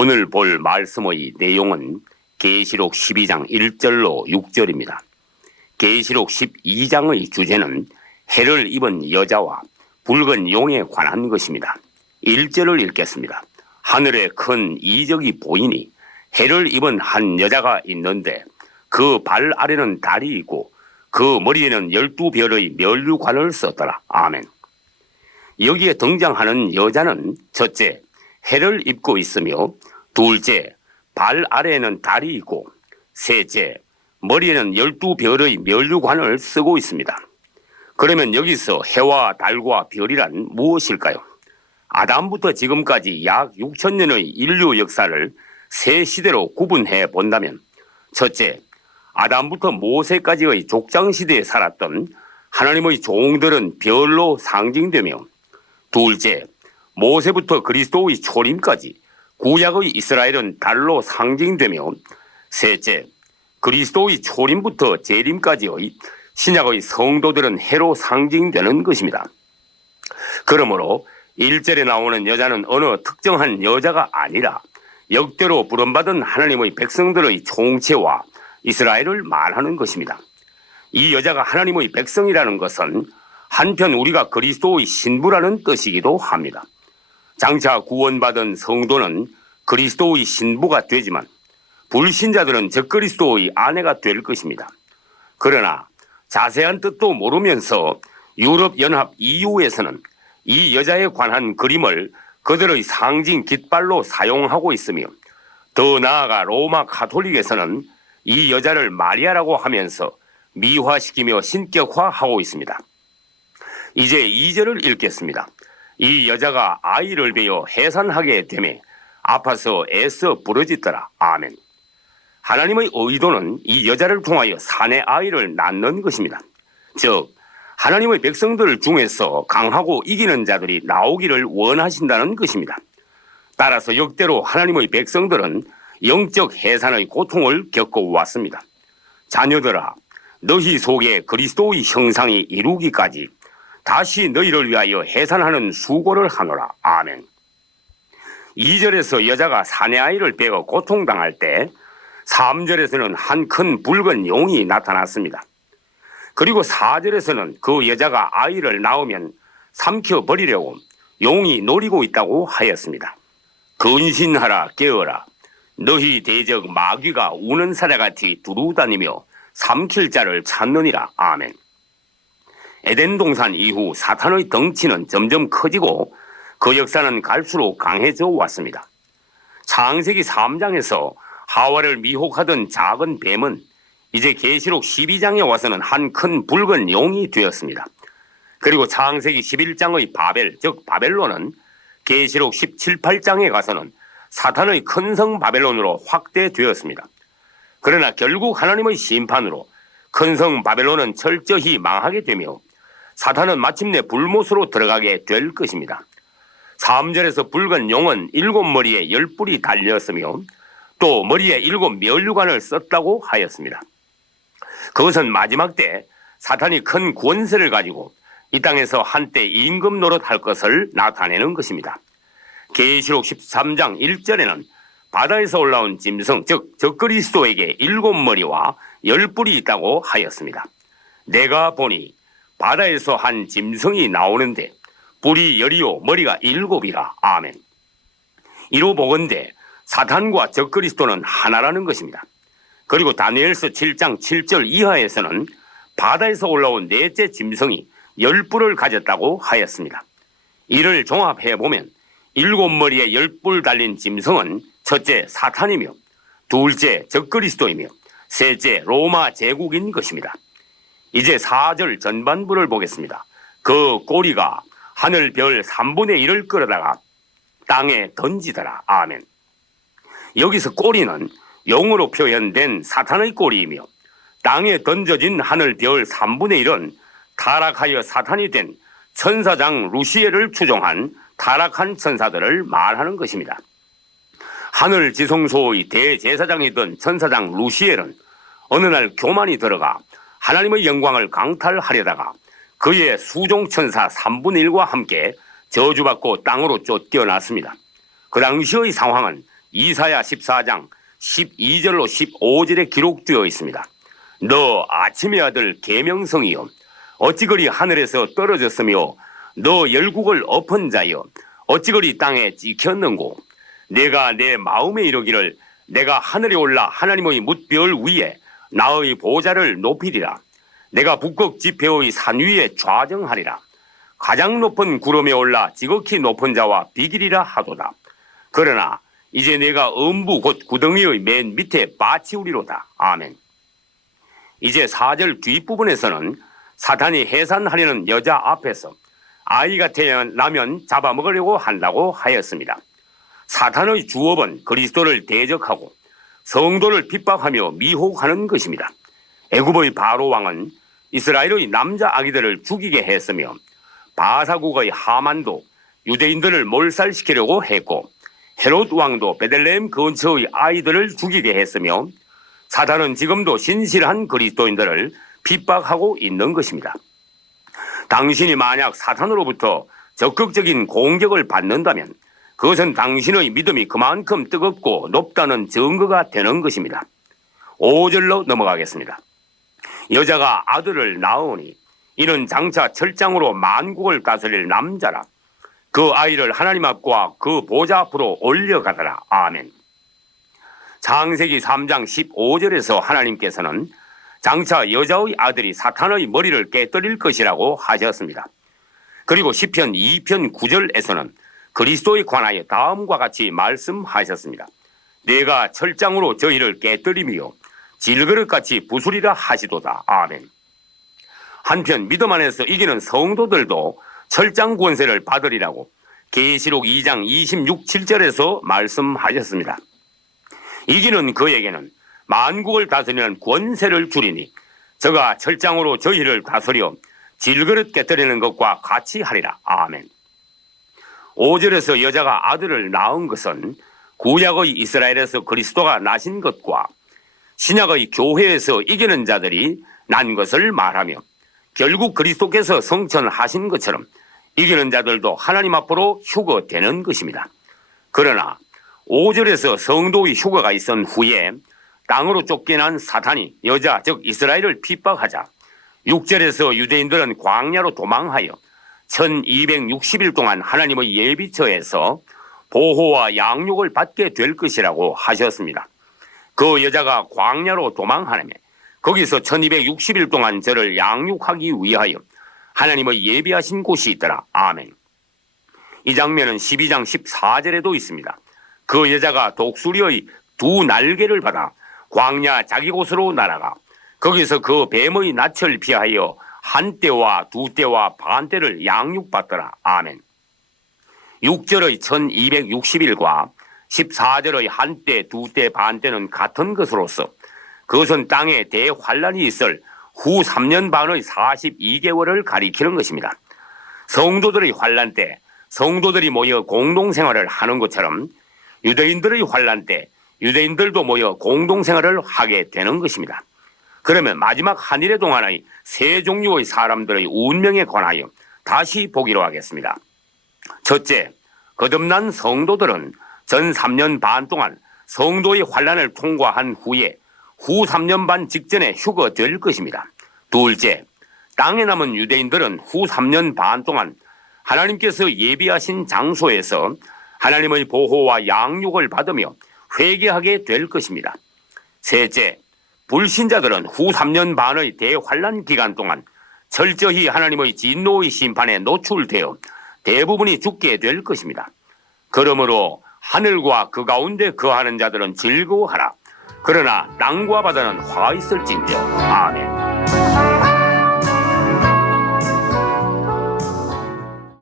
오늘 볼 말씀의 내용은 계시록 12장 1절로 6절입니다. 계시록 12장의 주제는 해를 입은 여자와 붉은 용에 관한 것입니다. 1절을 읽겠습니다. 하늘에 큰 이적이 보이니 해를 입은 한 여자가 있는데 그 발 아래는 달이 있고 그 머리에는 12별의 면류관을 썼더라. 아멘. 여기에 등장하는 여자는 첫째, 해를 입고 있으며 둘째, 발 아래에는 달이 있고 셋째, 머리에는 12별의 면류관을 쓰고 있습니다. 그러면 여기서 해와 달과 별이란 무엇일까요? 아담부터 지금까지 약 6천년의 인류 역사를 세 시대로 구분해 본다면 첫째, 아담부터 모세까지의 족장시대에 살았던 하나님의 종들은 별로 상징되며 둘째, 모세부터 그리스도의 초림까지 구약의 이스라엘은 달로 상징되며 셋째, 그리스도의 초림부터 재림까지의 신약의 성도들은 해로 상징되는 것입니다. 그러므로 1절에 나오는 여자는 어느 특정한 여자가 아니라 역대로 부름받은 하나님의 백성들의 총체와 이스라엘을 말하는 것입니다. 이 여자가 하나님의 백성이라는 것은 한편 우리가 그리스도의 신부라는 뜻이기도 합니다. 장차 구원받은 성도는 그리스도의 신부가 되지만 불신자들은 적그리스도의 아내가 될 것입니다. 그러나 자세한 뜻도 모르면서 유럽연합 EU에서는 이 여자에 관한 그림을 그들의 상징 깃발로 사용하고 있으며 더 나아가 로마 가톨릭에서는 이 여자를 마리아라고 하면서 미화시키며 신격화하고 있습니다. 이제 2절을 읽겠습니다. 이 여자가 아이를 베어 해산하게 되매 아파서 애써 부르짖더라. 아멘. 하나님의 의도는 이 여자를 통하여 사내 아이를 낳는 것입니다. 즉 하나님의 백성들 중에서 강하고 이기는 자들이 나오기를 원하신다는 것입니다. 따라서 역대로 하나님의 백성들은 영적 해산의 고통을 겪어왔습니다. 자녀들아, 너희 속에 그리스도의 형상이 이루기까지 다시 너희를 위하여 해산하는 수고를 하노라. 아멘. 2절에서 여자가 사내 아이를 베어 고통당할 때 3절에서는 한 큰 붉은 용이 나타났습니다. 그리고 4절에서는 그 여자가 아이를 낳으면 삼켜버리려고 용이 노리고 있다고 하였습니다. 근신하라 깨어라. 너희 대적 마귀가 우는 사자같이 두루다니며 삼킬 자를 찾느니라. 아멘. 에덴 동산 이후 사탄의 덩치는 점점 커지고 그 역사는 갈수록 강해져 왔습니다. 창세기 3장에서 하와를 미혹하던 작은 뱀은 이제 계시록 12장에 와서는 한 큰 붉은 용이 되었습니다. 그리고 창세기 11장의 바벨, 즉 바벨론은 계시록 17, 8장에 가서는 사탄의 큰 성 바벨론으로 확대되었습니다. 그러나 결국 하나님의 심판으로 큰 성 바벨론은 철저히 망하게 되며 사탄은 마침내 불못으로 들어가게 될 것입니다. 3절에서 붉은 용은 7머리에 10뿔이 달렸으며 또 머리에 7 면류관을 썼다고 하였습니다. 그것은 마지막 때 사탄이 큰 권세를 가지고 이 땅에서 한때 임금 노릇할 것을 나타내는 것입니다. 계시록 13장 1절에는 바다에서 올라온 짐승, 즉 적그리스도에게 7머리와 10뿔이 있다고 하였습니다. 내가 보니 바다에서 한 짐승이 나오는데 뿔이 10이요 머리가 7이라. 아멘. 이로 보건대 사탄과 적그리스도는 하나라는 것입니다. 그리고 다니엘서 7장 7절 이하에서는 바다에서 올라온 넷째 짐승이 10뿔을 가졌다고 하였습니다. 이를 종합해보면 7머리에 10뿔 달린 짐승은 첫째 사탄이며 둘째 적그리스도이며 셋째 로마 제국인 것입니다. 이제 4절 전반부를 보겠습니다. 그 꼬리가 하늘 별 3분의 1을 끌어다가 땅에 던지더라. 아멘. 여기서 꼬리는 용으로 표현된 사탄의 꼬리이며 땅에 던져진 하늘 별 3분의 1은 타락하여 사탄이 된 천사장 루시엘을 추종한 타락한 천사들을 말하는 것입니다. 하늘 지성소의 대제사장이던 천사장 루시엘은 어느 날 교만이 들어가 하나님의 영광을 강탈하려다가 그의 수종천사 3분의 1과 함께 저주받고 땅으로 쫓겨났습니다. 그 당시의 상황은 이사야 14장 12절로 15절에 기록되어 있습니다. 너 아침의 아들 계명성이여 어찌 그리 하늘에서 떨어졌으며 너 열국을 엎은 자여 어찌 그리 땅에 찍혔는고 내가 내 마음에 이르기를 내가 하늘에 올라 하나님의 뭇별 위에 나의 보좌를 높이리라. 내가 북극 지폐의 산 위에 좌정하리라. 가장 높은 구름에 올라 지극히 높은 자와 비기리라 하도다. 그러나 이제 내가 음부 곧 구덩이의 맨 밑에 빠치우리로다. 아멘. 이제 4절 뒷부분에서는 사탄이 해산하려는 여자 앞에서 아이가 태어나면 잡아먹으려고 한다고 하였습니다. 사탄의 주업은 그리스도를 대적하고 성도를 핍박하며 미혹하는 것입니다. 애굽의 바로 왕은 이스라엘의 남자 아기들을 죽이게 했으며 바사국의 하만도 유대인들을 몰살시키려고 했고 헤롯 왕도 베들레헴 근처의 아이들을 죽이게 했으며 사탄은 지금도 신실한 그리스도인들을 핍박하고 있는 것입니다. 당신이 만약 사탄으로부터 적극적인 공격을 받는다면 그것은 당신의 믿음이 그만큼 뜨겁고 높다는 증거가 되는 것입니다. 5절로 넘어가겠습니다. 여자가 아들을 낳으니 이는 장차 철장으로 만국을 다스릴 남자라. 그 아이를 하나님 앞과 그 보좌 앞으로 올려가더라. 아멘. 창세기 3장 15절에서 하나님께서는 장차 여자의 아들이 사탄의 머리를 깨뜨릴 것이라고 하셨습니다. 그리고 시편 2편 9절에서는 그리스도에 관하여 다음과 같이 말씀하셨습니다. 내가 철장으로 저희를 깨뜨리며 질그릇같이 부수리라 하시도다. 아멘. 한편 믿음 안에서 이기는 성도들도 철장 권세를 받으리라고 계시록 2장 26, 7절에서 말씀하셨습니다. 이기는 그에게는 만국을 다스리는 권세를 주리니 저가 철장으로 저희를 다스려 질그릇 깨뜨리는 것과 같이 하리라. 아멘. 5절에서 여자가 아들을 낳은 것은 구약의 이스라엘에서 그리스도가 나신 것과 신약의 교회에서 이기는 자들이 난 것을 말하며 결국 그리스도께서 성천하신 것처럼 이기는 자들도 하나님 앞으로 휴거되는 것입니다. 그러나 5절에서 성도의 휴거가 있은 후에 땅으로 쫓겨난 사탄이 여자 즉 이스라엘을 핍박하자 6절에서 유대인들은 광야로 도망하여 1260일 동안 하나님의 예비처에서 보호와 양육을 받게 될 것이라고 하셨습니다. 그 여자가 광야로 도망하며 거기서 1260일 동안 저를 양육하기 위하여 하나님의 예비하신 곳이 있더라. 아멘. 이 장면은 12장 14절에도 있습니다. 그 여자가 독수리의 두 날개를 받아 광야 자기 곳으로 날아가 거기서 그 뱀의 낯을 피하여 한 때와 두 때와 반 때를 양육받더라. 아멘. 6절의 1260일과 14절의 한 때, 두 때, 반 때는 같은 것으로서 그것은 땅에 대환란이 있을 후 3년 반의 42개월을 가리키는 것입니다. 성도들의 환란 때 성도들이 모여 공동생활을 하는 것처럼 유대인들의 환란 때 유대인들도 모여 공동생활을 하게 되는 것입니다. 그러면 마지막 한일의 동안의 세 종류의 사람들의 운명에 관하여 다시 보기로 하겠습니다. 첫째, 거듭난 성도들은 전 3년 반 동안 성도의 환란을 통과한 후에 후 3년 반 직전에 휴거될 것입니다. 둘째, 땅에 남은 유대인들은 후 3년 반 동안 하나님께서 예비하신 장소에서 하나님의 보호와 양육을 받으며 회개하게 될 것입니다. 셋째, 불신자들은 후 3년 반의 대환란 기간 동안 철저히 하나님의 진노의 심판에 노출되어 대부분이 죽게 될 것입니다. 그러므로 하늘과 그 가운데 거하는 자들은 즐거워하라. 그러나 땅과 바다는 화 있을진저. 아멘.